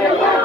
Hallelujah.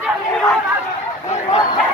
Yeah, yeah, yeah.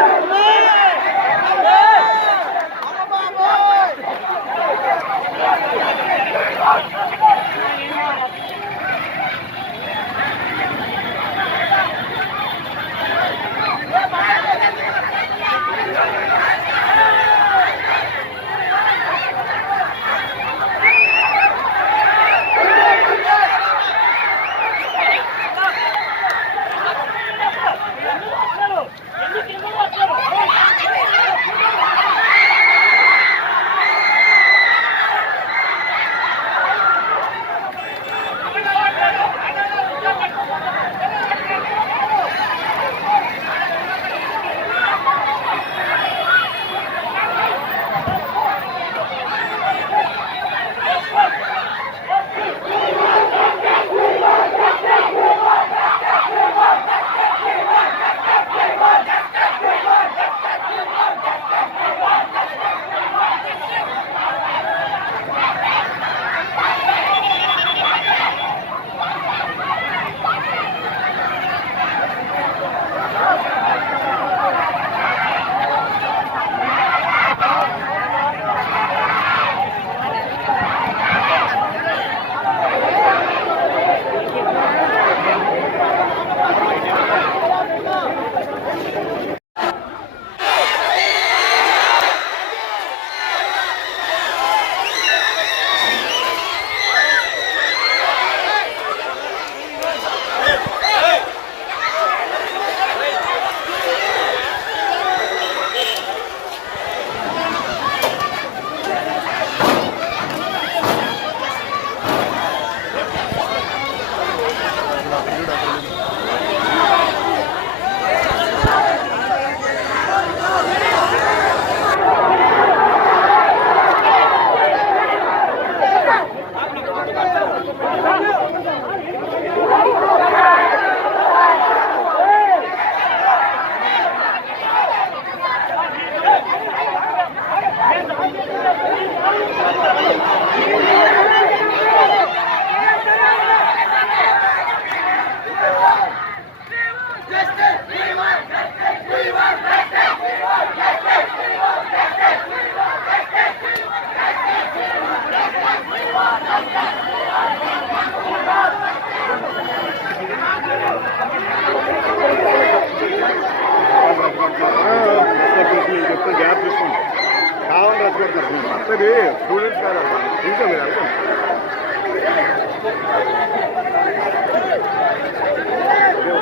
కావాలని అసలు students కాదు ఇంకా మీరు అనుకోండి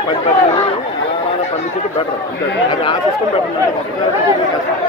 పది పది మంది బెటర్ అది ఆ సిస్టమ్ బెటర్ కష్టం